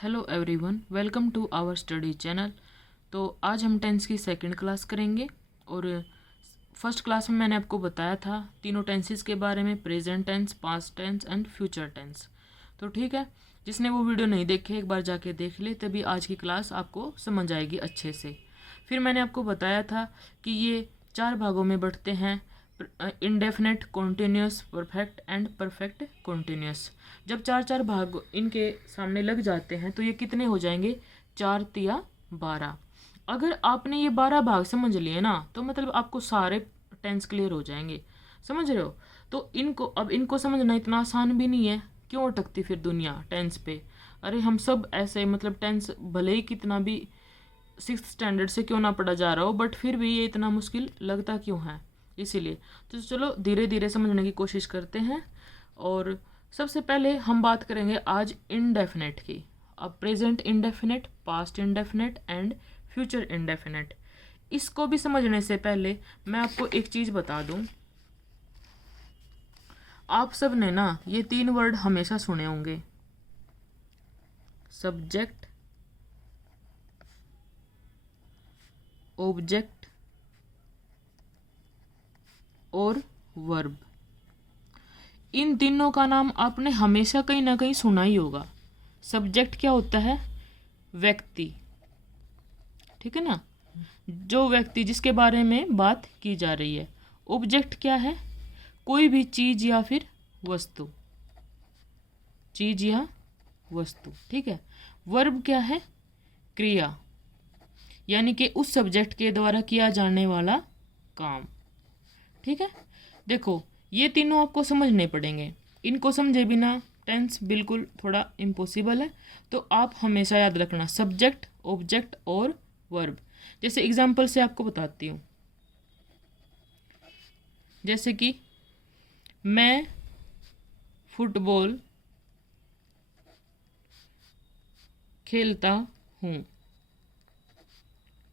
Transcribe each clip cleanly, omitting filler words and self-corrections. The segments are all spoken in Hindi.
Hello everyone, welcome to our study channel. तो आज हम टेंस की सेकंड क्लास करेंगे। और फर्स्ट क्लास में मैंने आपको बताया था तीनों टेंसेस के बारे में, present tense, past tense and future tense. तो ठीक है, जिसने वो वीडियो नहीं देखे एक बार जाके देख ले, तभी आज की क्लास आपको समझ आएगी अच्छे से। फिर मैंने आपको बताया था कि ये 4 भागों में बढ़ते हैं, indefinite, continuous, perfect and perfect continuous. जब 4 भाग इनके सामने लग जाते हैं तो ये कितने हो जाएंगे? 4 तिया 12। अगर आपने ये 12 भाग समझ लिए ना, तो मतलब आपको सारे टेंस क्लियर हो जाएंगे। समझ रहे हो? तो इनको समझना इतना आसान भी नहीं है। क्यों अटकती फिर दुनिया टेंस पे? अरे हम सब ऐसे, मतलब टेंस भले ही कितना भी 6th स्टैंडर्ड से क्यों ना पढ़ा जा रहा हो, बट फिर भी ये इतना मुश्किल लगता क्यों है? इसीलिए तो चलो धीरे धीरे समझने की कोशिश करते हैं। और सबसे पहले हम बात करेंगे आज इनडेफिनेट की। अब present indefinite, past indefinite and future indefinite. इसको भी समझने से पहले मैं आपको एक चीज़ बता दूं। आप सब ने ना ये 3 वर्ड हमेशा सुने होंगे, सब्जेक्ट, ऑब्जेक्ट और वर्ब। इन तीनों का नाम आपने हमेशा कहीं ना कहीं सुना ही होगा। सब्जेक्ट क्या होता है? व्यक्ति, ठीक है ना, जो व्यक्ति जिसके बारे में बात की जा रही है। ऑब्जेक्ट क्या है? कोई भी चीज या फिर वस्तु, चीज या वस्तु, ठीक है। वर्ब क्या है? क्रिया, यानी कि उस सब्जेक्ट के द्वारा किया जाने वाला काम, ठीक है। देखो ये तीनों आपको समझने पड़ेंगे। इनको समझे बिना टेंस बिल्कुल थोड़ा इम्पॉसिबल है। तो आप हमेशा याद रखना सब्जेक्ट, ऑब्जेक्ट और वर्ब। जैसे एग्जाम्पल से आपको बताती हूँ, जैसे कि मैं फुटबॉल खेलता हूँ,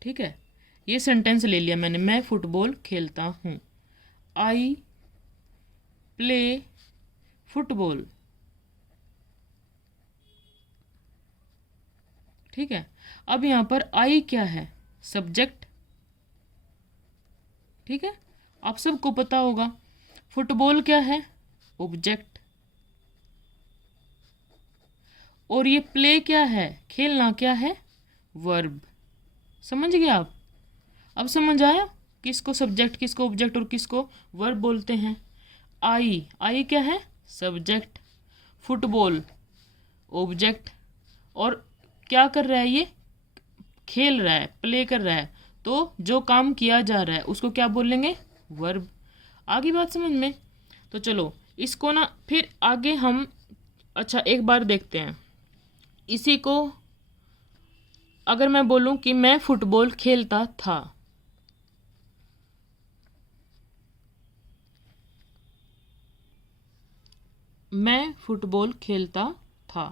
ठीक है। ये सेंटेंस ले लिया मैंने, मैं फुटबॉल खेलता हूँ। आई प्ले फुटबॉल, ठीक है। अब यहाँ पर आई क्या है? सब्जेक्ट, ठीक है, आप सबको पता होगा। फुटबॉल क्या है? ऑब्जेक्ट। और ये प्ले क्या है? खेलना क्या है? वर्ब। समझ गए आप? अब समझ आया किसको सब्जेक्ट, किसको ऑब्जेक्ट और किसको वर्ब बोलते हैं। आई क्या है? सब्जेक्ट। Football object. और क्या कर रहा है? ये खेल रहा है, प्ले कर रहा है। तो जो काम किया जा रहा है उसको क्या बोलेंगे? वर्ब। आगे बात समझ में? तो चलो इसको ना फिर आगे हम, अच्छा एक बार देखते हैं इसी को। अगर मैं बोलूं कि मैं फुटबॉल खेलता था, मैं फुटबॉल खेलता था,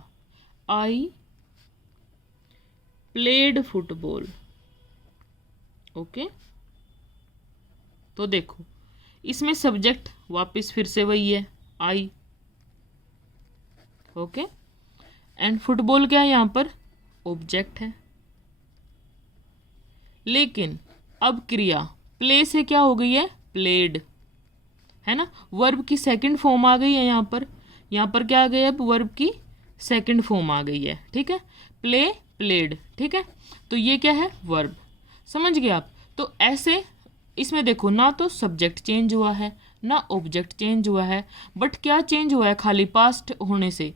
आई प्लेड फुटबॉल, ओके। तो देखो इसमें सब्जेक्ट वापस फिर से वही है, आई, ओके। एंड फुटबॉल क्या है? यहाँ पर ऑब्जेक्ट है। लेकिन अब क्रिया प्ले से क्या हो गई है? प्लेड, है ना। वर्ब की सेकंड फॉर्म आ गई है यहाँ पर। यहाँ पर क्या आ गई है? अब वर्ब की सेकंड फॉर्म आ गई है, ठीक है। प्ले, प्लेड, ठीक है। तो ये क्या है? वर्ब। समझ गए आप? तो ऐसे इसमें देखो ना तो सब्जेक्ट चेंज हुआ है ना ऑब्जेक्ट चेंज हुआ है, बट क्या चेंज हुआ है? खाली पास्ट होने से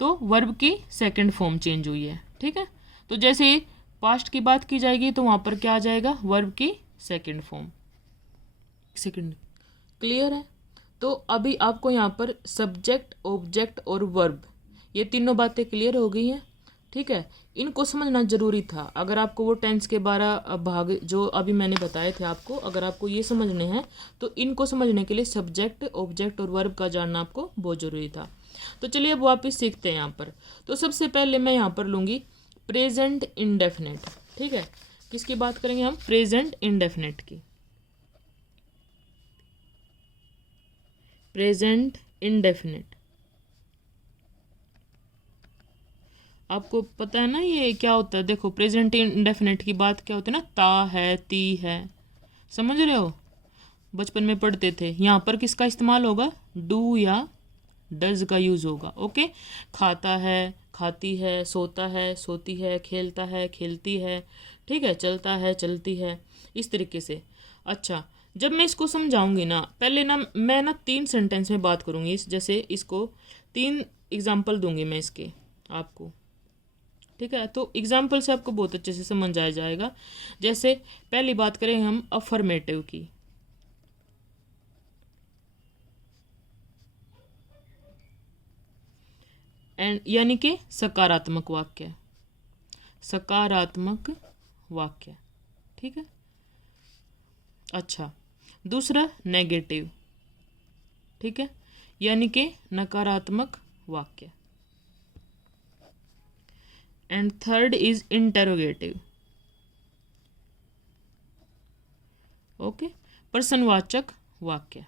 तो वर्ब की सेकंड फॉर्म चेंज हुई है, ठीक है। तो जैसे पास्ट की बात की जाएगी तो वहाँ पर क्या आ जाएगा? वर्ब की सेकंड फॉर्म। सेकंड, क्लियर है? तो अभी आपको यहाँ पर सब्जेक्ट, ऑब्जेक्ट और वर्ब, ये तीनों बातें क्लियर हो गई हैं, ठीक है। इनको समझना जरूरी था। अगर आपको वो टेंस के 12 भाग जो अभी मैंने बताए थे आपको, अगर आपको ये समझने हैं तो इनको समझने के लिए सब्जेक्ट, ऑब्जेक्ट और वर्ब का जानना आपको बहुत ज़रूरी था। तो चलिए अब वापस सीखते हैं यहाँ पर। तो सबसे पहले मैं यहाँ पर लूँगी प्रेजेंट इंडेफिनेट, ठीक है। किसकी बात करेंगे हम? प्रेजेंट इंडेफिनेट की। Present indefinite. आपको पता है ना ये क्या होता है? देखो प्रेजेंट इंडेफिनिट की बात क्या होती है ना, ता है, ती है, समझ रहे हो? बचपन में पढ़ते थे। यहाँ पर किसका इस्तेमाल होगा? डू या डज का यूज़ होगा। ओके, खाता है, खाती है, सोता है, सोती है, खेलता है, खेलती है, ठीक है, चलता है, चलती है, इस तरीके से। अच्छा, जब मैं इसको समझाऊंगी ना, पहले ना मैं ना 3 सेंटेंस में बात करूंगी जैसे इसको 3 एग्जाम्पल दूंगी मैं इसके आपको, ठीक है? तो एग्जाम्पल से आपको बहुत अच्छे से समझ आ जाएगा। जैसे पहली बात करें हम अफर्मेटिव की। एंड यानी कि सकारात्मक वाक्य, सकारात्मक वाक्य, ठीक है। अच्छा, दूसरा नेगेटिव, ठीक है, यानी कि नकारात्मक वाक्य। And third is interrogative. Okay, प्रश्नवाचक वाक्य।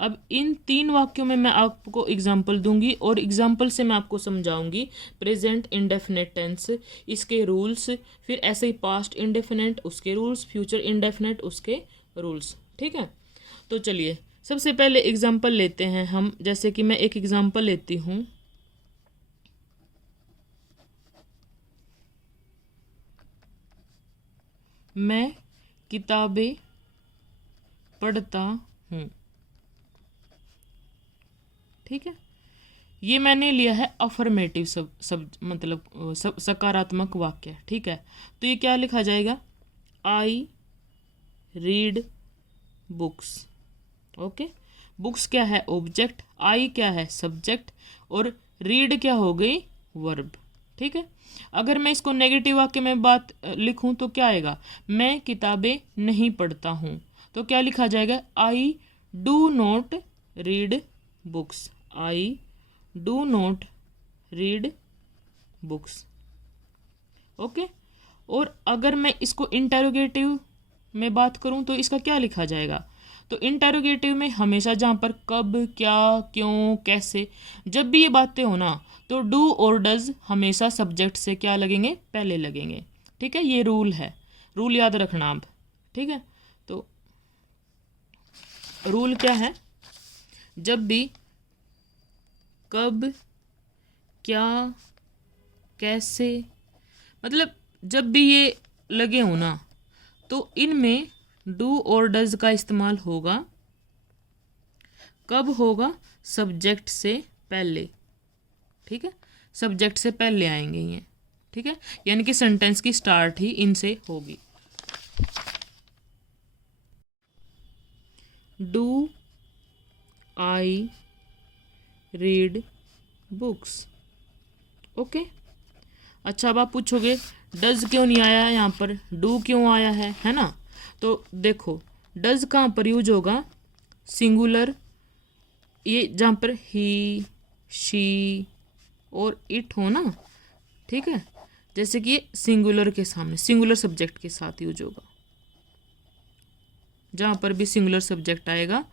अब इन 3 वाक्यों में मैं आपको एग्जाम्पल दूंगी और एग्जाम्पल से मैं आपको समझाऊंगी प्रेजेंट इंडेफिनेट टेंस, इसके रूल्स, फिर ऐसे ही पास्ट इंडेफिनेट उसके रूल्स, फ्यूचर इंडेफिनेट उसके रूल्स, ठीक है। तो चलिए सबसे पहले एग्जाम्पल लेते हैं हम। जैसे कि मैं एक एग्जाम्पल लेती हूँ, मैं किताबें पढ़ता हूँ, ठीक है। ये मैंने लिया है अफर्मेटिव सब मतलब सकारात्मक वाक्य, ठीक है। तो ये क्या लिखा जाएगा? I read books. Okay, books क्या है? ऑब्जेक्ट, आई क्या है? सब्जेक्ट, और रीड क्या हो गई? वर्ब, ठीक है। अगर मैं इसको नेगेटिव वाक्य में बात लिखूं तो क्या आएगा? मैं किताबें नहीं पढ़ता हूं, तो क्या लिखा जाएगा? I do not read books, I do not read books. Okay, और अगर मैं इसको इंटेरोगेटिव में बात करूं तो इसका क्या लिखा जाएगा? तो इंटेरोगेटिव में हमेशा जहाँ पर कब, क्या, क्यों, कैसे, जब भी ये बातें हो ना, तो डू और डज हमेशा सब्जेक्ट से क्या लगेंगे? पहले लगेंगे, ठीक है। ये रूल है, रूल याद रखना आप, ठीक है। तो रूल क्या है? जब भी कब, क्या, कैसे, मतलब जब भी ये लगे हो ना, तो इनमें डू और डज का इस्तेमाल होगा। कब होगा? सब्जेक्ट से पहले, ठीक है, सब्जेक्ट से पहले आएंगे ये, ठीक है, यानी कि सेंटेंस की स्टार्ट ही इनसे होगी। Do I read books. Okay, अच्छा, अब आप पूछोगे डज क्यों नहीं आया है यहाँ पर, डू क्यों आया है ना? तो देखो डज कहाँ पर यूज होगा? सिंगुलर, ये जहाँ पर ही, शी और इट हो ना, ठीक है, जैसे कि ये सिंगुलर के सामने, सिंगुलर सब्जेक्ट के साथ यूज होगा। जहाँ पर भी सिंगुलर सब्जेक्ट आएगा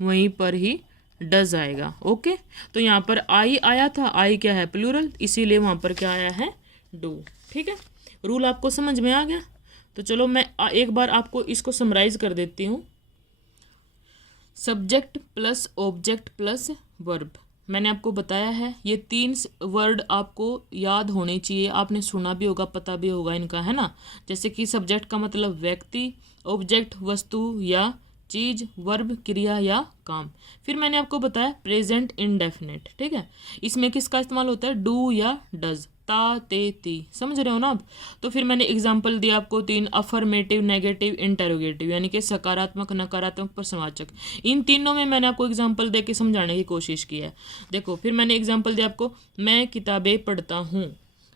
वहीं पर ही डज आएगा। ओके, तो यहाँ पर आई आया था, आई क्या है? प्लूरल, इसीलिए वहाँ पर क्या आया है? डू, ठीक है। रूल आपको समझ में आ गया? तो चलो मैं एक बार आपको इसको समराइज कर देती हूँ। Subject plus object plus verb, मैंने आपको बताया है ये 3 वर्ड आपको याद होने चाहिए, आपने सुना भी होगा, पता भी होगा इनका, है ना। जैसे कि सब्जेक्ट का मतलब व्यक्ति, ऑब्जेक्ट वस्तु या चीज, वर्ब क्रिया या काम। फिर मैंने आपको बताया प्रेजेंट इंडेफिनिट, ठीक है, इसमें किसका इस्तेमाल होता है? डू या डज, ता, ते, ती, समझ रहे हो ना आप? तो फिर मैंने एग्जाम्पल दिया आपको 3, अफर्मेटिव, नेगेटिव, इंटेरोगेटिव, यानी कि सकारात्मक, नकारात्मक, प्रश्नवाचक। इन तीनों में मैंने आपको एग्जाम्पल दे के समझाने की कोशिश की है। देखो फिर मैंने एग्जाम्पल दिया आपको, मैं किताबें पढ़ता हूँ,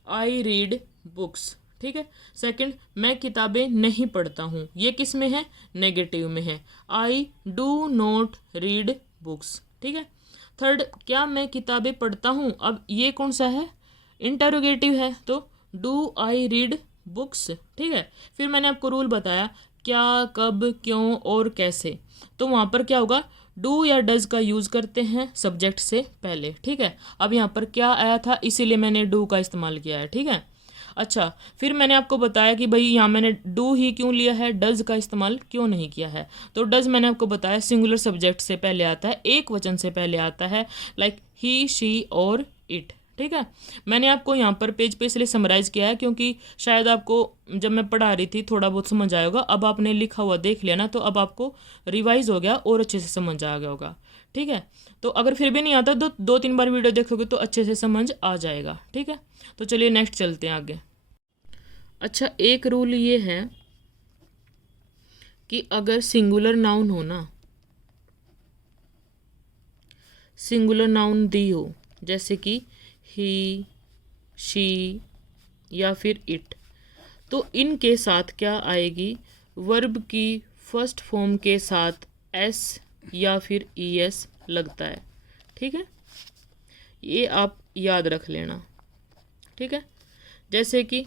आई रीड बुक्स, ठीक है। सेकंड, मैं किताबें नहीं पढ़ता हूँ, ये किस में है? नेगेटिव में है, I do not read books, ठीक है। थर्ड, क्या मैं किताबें पढ़ता हूँ, अब ये कौन सा है? इंटेरोगेटिव है, तो डू आई रीड बुक्स, ठीक है। फिर मैंने आपको रूल बताया क्या, कब, क्यों और कैसे, तो वहाँ पर क्या होगा? डू या डज का यूज़ करते हैं सब्जेक्ट से पहले, ठीक है। अब यहाँ पर क्या आया था, इसीलिए मैंने डू का इस्तेमाल किया है, ठीक है। अच्छा, फिर मैंने आपको बताया कि भाई यहाँ मैंने डू ही क्यों लिया है, डज का इस्तेमाल क्यों नहीं किया है। तो डज मैंने आपको बताया सिंगुलर सब्जेक्ट से पहले आता है, एक वचन से पहले आता है, लाइक ही, शी और इट, ठीक है। मैंने आपको यहाँ पर पेज पे इसलिए समराइज़ किया है क्योंकि शायद आपको जब मैं पढ़ा रही थी थोड़ा बहुत समझ आया होगा। अब आपने लिखा हुआ देख लिया ना, तो अब आपको रिवाइज हो गया और अच्छे से समझ आ गया होगा, ठीक है। तो अगर फिर भी नहीं आता तो 2-3 बार वीडियो देखोगे तो अच्छे से समझ आ जाएगा, ठीक है। तो चलिए नेक्स्ट चलते हैं आगे। अच्छा, एक रूल ये है कि अगर सिंगुलर नाउन हो ना, सिंगुलर नाउन दी हो, जैसे कि ही, शी या फिर इट, तो इनके साथ क्या आएगी, वर्ब की फर्स्ट फॉर्म के साथ एस या फिर ई एस लगता है, ठीक है। ये आप याद रख लेना, ठीक है। जैसे कि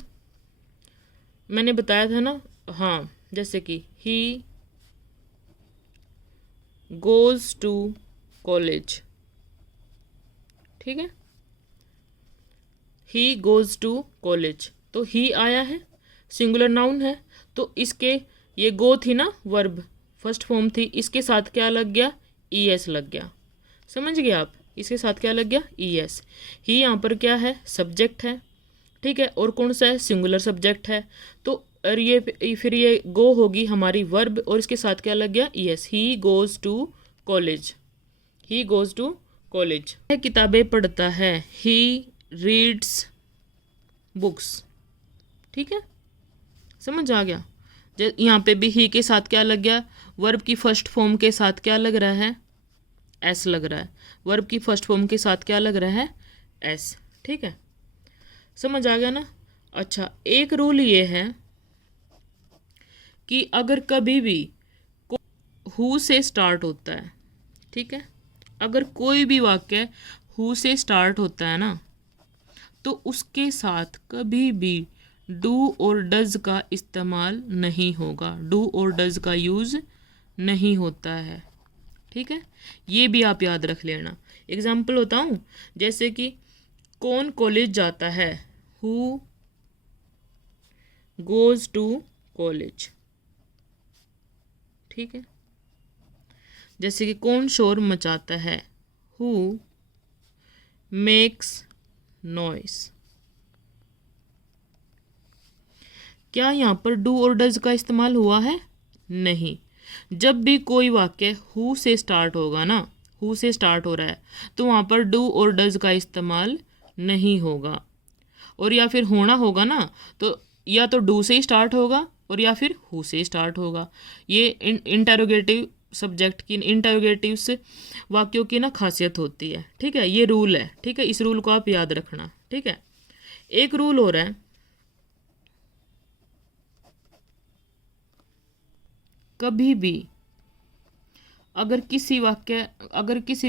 मैंने बताया था ना, हाँ, जैसे कि ही गोज़ टू कॉलेज, ठीक है। ही गोज़ टू कॉलेज, तो ही आया है, सिंगुलर नाउन है, तो इसके ये गो थी ना वर्ब, फर्स्ट फॉर्म थी, इसके साथ क्या लग गया, ई एस लग गया। समझ गए आप, इसके साथ क्या लग गया, ई एस। ही यहाँ पर क्या है, सब्जेक्ट है, ठीक है, और कौन सा है, सिंगुलर सब्जेक्ट है। तो और ये फिर ये गो होगी हमारी वर्ब, और इसके साथ क्या लग गया, E S. He goes to college, he goes to college. किताबें पढ़ता है, ही रीड्स बुक्स, ठीक है, समझ आ गया। यहाँ पे भी ही के साथ क्या लग गया, वर्ब की फर्स्ट फॉर्म के साथ क्या लग रहा है, एस लग रहा है। वर्ब की फर्स्ट फॉर्म के साथ क्या लग रहा है, एस, ठीक है, समझ आ गया ना। अच्छा, एक रूल ये है कि अगर कभी भी हु से स्टार्ट होता है, ठीक है, अगर कोई भी वाक्य हु से स्टार्ट होता है ना, तो उसके साथ कभी भी डू और डज का इस्तेमाल नहीं होगा, डू और डज का यूज़ नहीं होता है, ठीक है। ये भी आप याद रख लेना। एग्जाम्पल होता हूँ, जैसे कि कौन कॉलेज जाता है, हु गोज़ टू कॉलेज, ठीक है। जैसे कि कौन शोर मचाता है, हु मेक्स नॉइस। क्या यहाँ पर डू और डज का इस्तेमाल हुआ है, नहीं। जब भी कोई वाक्य हु से स्टार्ट होगा ना, हु से स्टार्ट हो रहा है, तो वहाँ पर डू और डज का इस्तेमाल नहीं होगा। और या फिर होना होगा ना, तो या तो डू से ही स्टार्ट होगा और या फिर हु से स्टार्ट होगा। ये इंटरोगेटिव सब्जेक्ट की, इंटरोगेटिव से वाक्यों की ना खासियत होती है, ठीक है। ये रूल है, ठीक है, इस रूल को आप याद रखना, ठीक है। एक रूल हो रहा है, कभी भी अगर किसी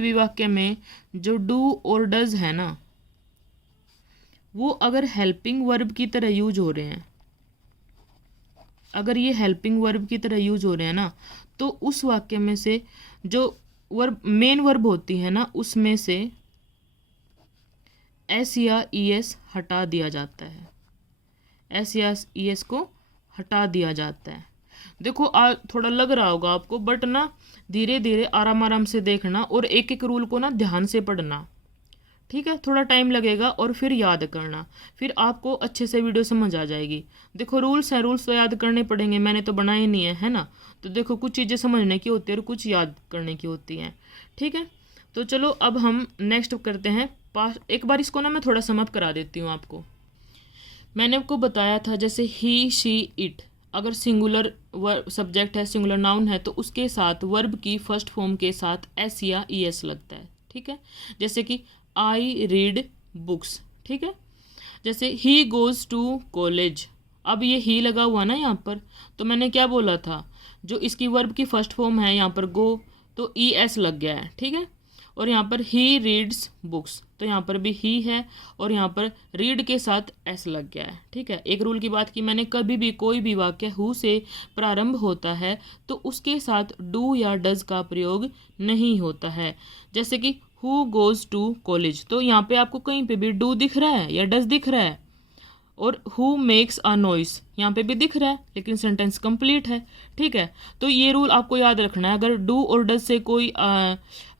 भी वाक्य में जो डू और डज है ना, वो अगर हेल्पिंग वर्ब की तरह यूज हो रहे हैं, अगर ये हेल्पिंग वर्ब की तरह यूज हो रहे हैं ना, तो उस वाक्य में से जो वर्ब मेन वर्ब होती है ना, उसमें से एस या ई एस हटा दिया जाता है, एस या ई एस को हटा दिया जाता है। देखो थोड़ा लग रहा होगा आपको, बट ना धीरे धीरे आराम आराम से देखना और एक एक रूल को ना ध्यान से पढ़ना, ठीक है। थोड़ा टाइम लगेगा और फिर याद करना, फिर आपको अच्छे से वीडियो समझ आ जाएगी। देखो रूल्स हैं, रूल्स तो याद करने पड़ेंगे, मैंने तो बनाए नहीं है ना। तो देखो कुछ चीज़ें समझने की होती है और कुछ याद करने की होती हैं, ठीक है। तो चलो अब हम नेक्स्ट करते हैं पास। एक बार इसको ना मैं थोड़ा समअप करा देती हूँ आपको। मैंने आपको बताया था जैसे ही, शी, इट, अगर सिंगुलर सब्जेक्ट है, सिंगुलर नाउन है, तो उसके साथ वर्ब की फर्स्ट फॉर्म के साथ एस या ई एस लगता है, ठीक है। जैसे कि आई रीड बुक्स, ठीक है। जैसे ही गोज़ टू कॉलेज, अब ये ही लगा हुआ ना यहाँ पर, तो मैंने क्या बोला था, जो इसकी वर्ब की फर्स्ट फॉर्म है यहाँ पर गो, तो ई एस लग गया है, ठीक है। और यहाँ पर ही रीड्स बुक्स, तो यहाँ पर भी ही है और यहाँ पर रीड के साथ एस लग गया है। ठीक है, एक रूल की बात की मैंने, कभी भी कोई भी वाक्य हु से प्रारंभ होता है तो उसके साथ डू या डज का प्रयोग नहीं होता है। जैसे कि हु गोज़ टू कॉलेज, तो यहाँ पे आपको कहीं पे भी डू दिख रहा है या डज दिख रहा है, और हु मेक्स अ नॉइस यहाँ पे भी दिख रहा है लेकिन सेंटेंस कंप्लीट है। ठीक है, तो ये रूल आपको याद रखना है। अगर डू और डज से कोई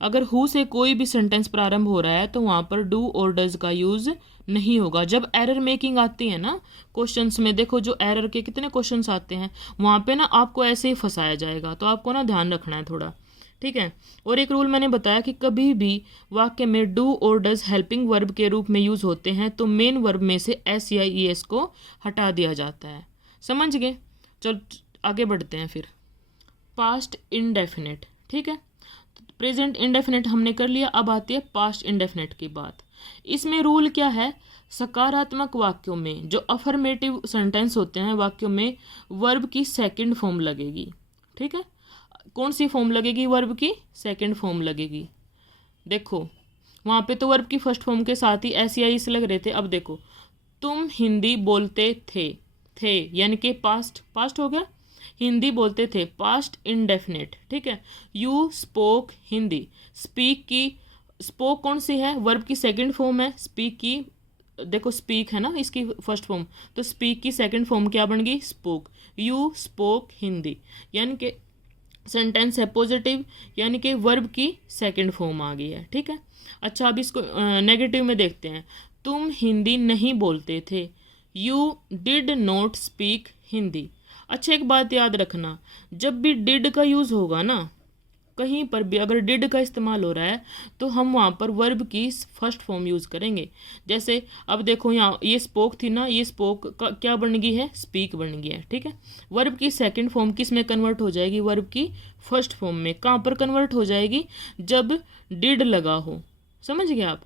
अगर हु से कोई भी सेंटेंस प्रारंभ हो रहा है तो वहाँ पर डू और डज का यूज़ नहीं होगा। जब एरर मेकिंग आती है ना क्वेश्चंस में, देखो जो एरर के कितने क्वेश्चंस आते हैं, वहाँ पे ना आपको ऐसे ही फंसाया जाएगा, तो आपको ना ध्यान रखना है थोड़ा। ठीक है, और एक रूल मैंने बताया कि कभी भी वाक्य में डू और डज हेल्पिंग वर्ब के रूप में यूज होते हैं तो मेन वर्ब में से एस या ई एस को हटा दिया जाता है। समझ गए? चलो आगे बढ़ते हैं फिर। पास्ट इनडेफिनेट, ठीक है, प्रेजेंट इनडेफिनेट हमने कर लिया, अब आती है पास्ट इनडेफिनेट की बात। इसमें रूल क्या है, सकारात्मक वाक्यों में जो अफर्मेटिव सेंटेंस होते हैं वाक्यों में वर्ब की सेकंड फॉर्म लगेगी। ठीक है, कौन सी फॉर्म लगेगी? वर्ब की सेकंड फॉर्म लगेगी। देखो वहाँ पे तो वर्ब की फर्स्ट फॉर्म के साथ ही ऐसी आई से लग रहे थे। अब देखो, तुम हिंदी बोलते थे यानी कि पास्ट हो गया, हिंदी बोलते थे, पास्ट इनडेफिनेट। ठीक है, यू स्पोक हिंदी, स्पीक की स्पोक कौन सी है? वर्ब की सेकंड फॉर्म है। स्पीक की देखो स्पीक है ना इसकी फर्स्ट फॉर्म, तो स्पीक की सेकंड फॉर्म क्या बन गई? स्पोक। यू स्पोक हिंदी यानी कि सेंटेंस है पॉजिटिव, यानी कि वर्ब की सेकंड फॉर्म आ गई है। ठीक है, अच्छा अब इसको नेगेटिव में देखते हैं। तुम हिंदी नहीं बोलते थे, you did not speak Hindi. अच्छा एक बात याद रखना, जब भी डिड का यूज़ होगा ना, कहीं पर भी अगर डिड का इस्तेमाल हो रहा है तो हम वहाँ पर वर्ब की फर्स्ट फॉर्म यूज़ करेंगे। जैसे अब देखो यहाँ ये स्पोक थी ना, ये स्पोक का क्या बन गई है? स्पीक बन गई है। ठीक है, वर्ब की सेकंड फॉर्म किस में कन्वर्ट हो जाएगी? वर्ब की फर्स्ट फॉर्म में। कहाँ पर कन्वर्ट हो जाएगी? जब डिड लगा हो। समझ गए आप?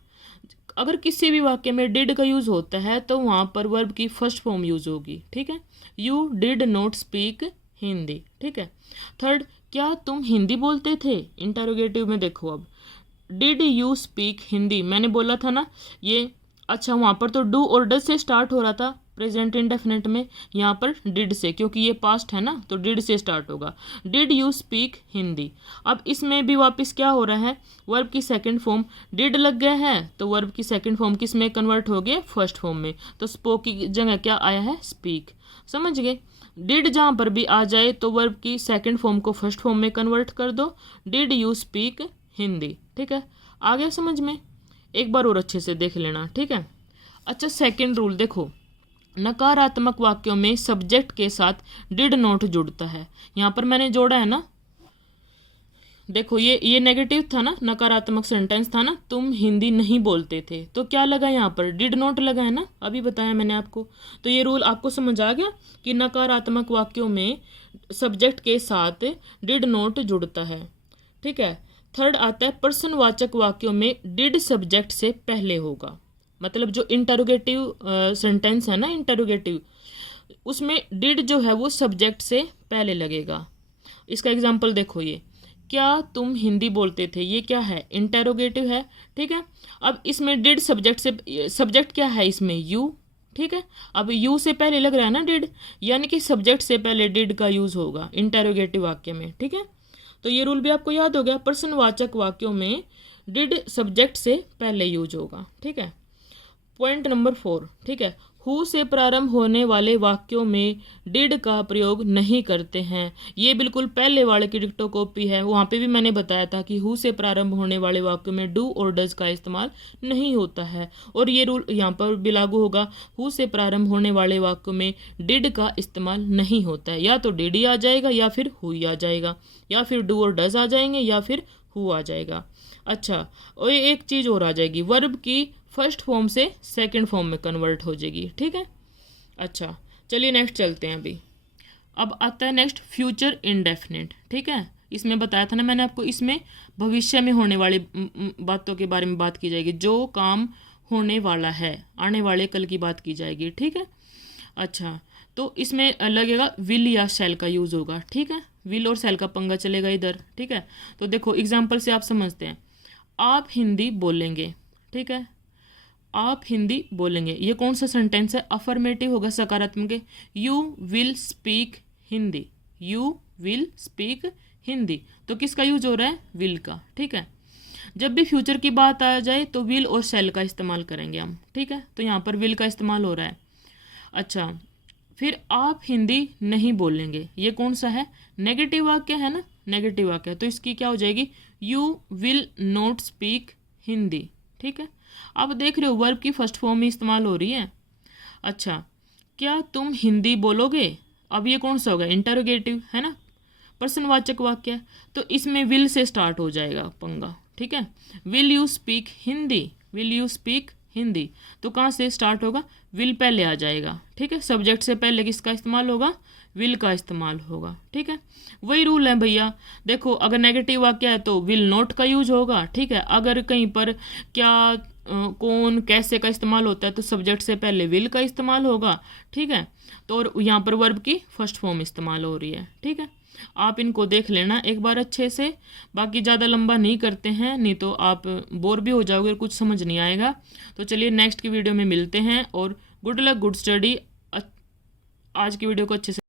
अगर किसी भी वाक्य में डिड का यूज़ होता है तो वहाँ पर वर्ब की फर्स्ट फॉर्म यूज़ होगी। ठीक है, you did not speak Hindi. ठीक है, थर्ड, क्या तुम हिंदी बोलते थे? इंटरोगेटिव में देखो, अब डिड यू स्पीक हिंदी मैंने बोला था ना ये। अच्छा वहाँ पर तो डू और डज से स्टार्ट हो रहा था प्रेजेंट इंडेफिनिट में, यहाँ पर डिड से, क्योंकि ये पास्ट है ना तो डिड से स्टार्ट होगा। Did you speak Hindi. अब इसमें भी वापस क्या हो रहा है? वर्ब की सेकंड फॉर्म डिड लग गया है तो वर्ब की सेकंड फॉर्म किस में कन्वर्ट हो गया? फर्स्ट फॉर्म में। तो स्पोक की जगह क्या आया है? स्पीक। समझ गए? डिड जहाँ पर भी आ जाए तो वर्ब की सेकंड फॉर्म को फर्स्ट फॉर्म में कन्वर्ट कर दो। Did you speak Hindi. ठीक है, आ गया समझ में? एक बार और अच्छे से देख लेना। ठीक है, अच्छा सेकंड रूल देखो, नकारात्मक वाक्यों में सब्जेक्ट के साथ डिड नॉट जुड़ता है। यहाँ पर मैंने जोड़ा है ना, देखो ये नेगेटिव था ना, नकारात्मक सेंटेंस था ना, तुम हिंदी नहीं बोलते थे, तो क्या लगा यहाँ पर? डिड नॉट लगा है ना, अभी बताया मैंने आपको। तो ये रूल आपको समझ आ गया कि नकारात्मक वाक्यों में सब्जेक्ट के साथ डिड नॉट जुड़ता है। ठीक है, थर्ड आता है प्रश्नवाचक वाक्यों में डिड सब्जेक्ट से पहले होगा। मतलब जो इंटरोगेटिव सेंटेंस है ना, इंटरोगेटिव, उसमें डिड जो है वो सब्जेक्ट से पहले लगेगा। इसका एग्जाम्पल देखो, ये क्या तुम हिंदी बोलते थे, ये क्या है? इंटरोगेटिव है। ठीक है, अब इसमें डिड सब्जेक्ट से, सब्जेक्ट क्या है इसमें? यू। ठीक है, अब यू से पहले लग रहा है ना डिड, यानी कि सब्जेक्ट से पहले डिड का यूज होगा इंटरोगेटिव वाक्य में। ठीक है, तो ये रूल भी आपको याद हो गया, प्रश्नवाचक वाक्यों में डिड सब्जेक्ट से पहले यूज होगा। ठीक है, पॉइंट नंबर 4। ठीक है, हु से प्रारंभ होने वाले वाक्यों में डिड का प्रयोग नहीं करते हैं। ये बिल्कुल पहले वाले की डिक्टो कॉपी है, वहाँ पे भी मैंने बताया था कि हु से प्रारंभ होने वाले वाक्यों में डू और डज का इस्तेमाल नहीं होता है, और ये रूल यहाँ पर भी लागू होगा। हु से प्रारंभ होने वाले वाक्यों में डिड का इस्तेमाल नहीं होता है, या तो डिड ही आ जाएगा या फिर हु ही आ जाएगा, या फिर डू और डज आ जाएंगे या फिर हु आ जाएगा। अच्छा, और एक चीज़ और आ जाएगी, वर्ब की फर्स्ट फॉर्म से सेकंड फॉर्म में कन्वर्ट हो जाएगी। ठीक है, अच्छा चलिए नेक्स्ट चलते हैं। अभी अब आता है नेक्स्ट फ्यूचर इंडेफिनिट। ठीक है, इसमें बताया था ना मैंने आपको, इसमें भविष्य में होने वाली बातों के बारे में बात की जाएगी, जो काम होने वाला है, आने वाले कल की बात की जाएगी। ठीक है, अच्छा तो इसमें लगेगा विल या शैल का यूज़ होगा। ठीक है, विल और शैल का पंगा चलेगा इधर। ठीक है, तो देखो एग्जाम्पल से आप समझते हैं। आप हिंदी बोलेंगे, ठीक है, आप हिंदी बोलेंगे, ये कौन सा सेंटेंस है, अफर्मेटिव होगा, सकारात्मक है। You will speak Hindi, you will speak Hindi, तो किसका यूज हो रहा है, विल का, ठीक है। जब भी फ्यूचर की बात आ जाए तो विल और शैल का इस्तेमाल करेंगे हम, ठीक है, तो यहाँ पर विल का इस्तेमाल हो रहा है। अच्छा, फिर आप हिंदी नहीं बोलेंगे, ये कौन सा है, नेगेटिव वाक्य है ना, नेगेटिव वाक्य, तो इसकी क्या हो जाएगी, you will not speak Hindi, ठीक है। आप देख रहे हो वर्ब की फर्स्ट फॉर्म में इस्तेमाल हो रही है। अच्छा, क्या तुम हिंदी बोलोगे, अब ये कौन सा होगा, इंटरोगेटिव है ना, प्रश्नवाचक वाक्य है, तो इसमें विल से स्टार्ट हो जाएगा पंगा, ठीक है। Will you speak Hindi, will you speak Hindi, तो कहाँ से स्टार्ट होगा, विल पहले आ जाएगा, ठीक है। सब्जेक्ट से पहले किसका इस्तेमाल होगा, विल का इस्तेमाल होगा, ठीक है। वही रूल है भैया, देखो अगर नेगेटिव वाक्य है तो विल नॉट का यूज होगा, ठीक है। अगर कहीं पर क्या कौन कैसे का इस्तेमाल होता है तो सब्जेक्ट से पहले विल का इस्तेमाल होगा, ठीक है। तो और यहाँ पर वर्ब की फर्स्ट फॉर्म इस्तेमाल हो रही है, ठीक है। आप इनको देख लेना एक बार अच्छे से, बाकी ज़्यादा लंबा नहीं करते हैं, नहीं तो आप बोर भी हो जाओगे और कुछ समझ नहीं आएगा। तो चलिए नेक्स्ट की वीडियो में मिलते हैं, और गुड लक, गुड स्टडी। आज की वीडियो को अच्छे से